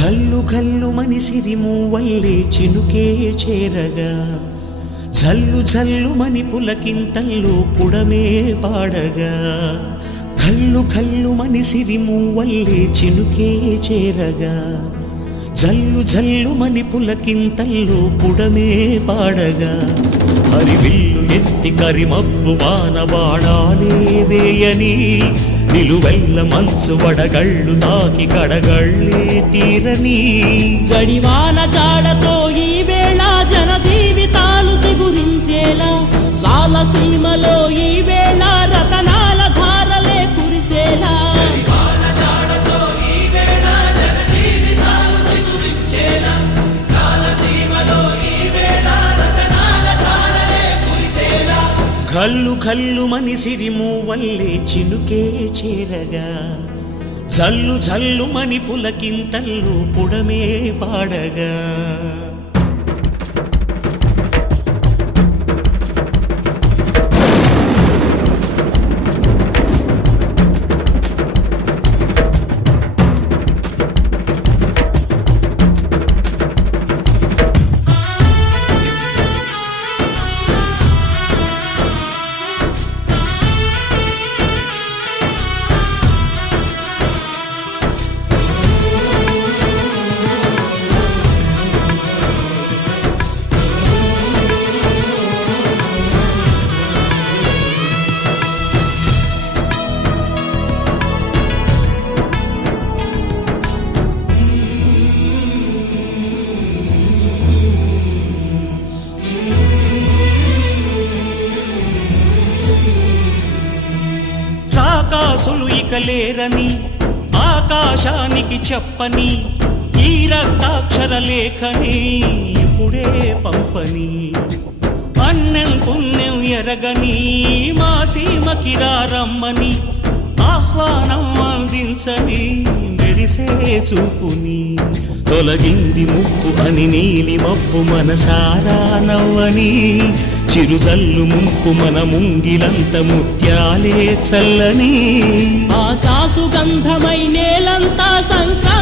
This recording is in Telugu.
కల్లు కల్లు మనిసిరి మూవల్లే చినుకే చేరగా జల్లు జల్లు మని పులకింతల్లో పుడమే పాడగా కల్లు కల్లు మనిసిరి మూవల్లే చినుకే చేరగా జల్లు జల్లు మని పులకింతల్లో పుడమే పాడగా హరివిల్లు ఎత్తి కరిమబ్బు వాన బాణాలే వేయని నిలువెల్ల మంచు వడగళ్ళు తాకి కడగళ్ళే తీరని జడివాన జాడతో ఈ వేళ జన జీవితాలు చిగురించేలా రాలసీమలో ఈ వేళ రతనాల ధారలే కురిసేలా కల్లు కల్లు మనిసిరి మూవల్లే చినుకే చేరగా జల్లు జల్లు మని పులకింతల్లో పుడమే పాడగా రాకాసులు ఇక లేరని ఆకాశానికి చెప్పని ఈ రక్తాక్షర లేఖని ఇప్పుడే పంపని అన్నం పుణ్యం ఎరగని మా సీమకి రమ్మని ఆహ్వానం అందించని మెరిసే చూపుని తొలగింది ముప్పు అని నీలి మప్పు మనసారా నవ్వని చిరుజల్లు ముంపు మన ముంగిలంత ముత్యాలే చల్లని ఆశా సుగంధమై నేలంతా సంక్రాంతి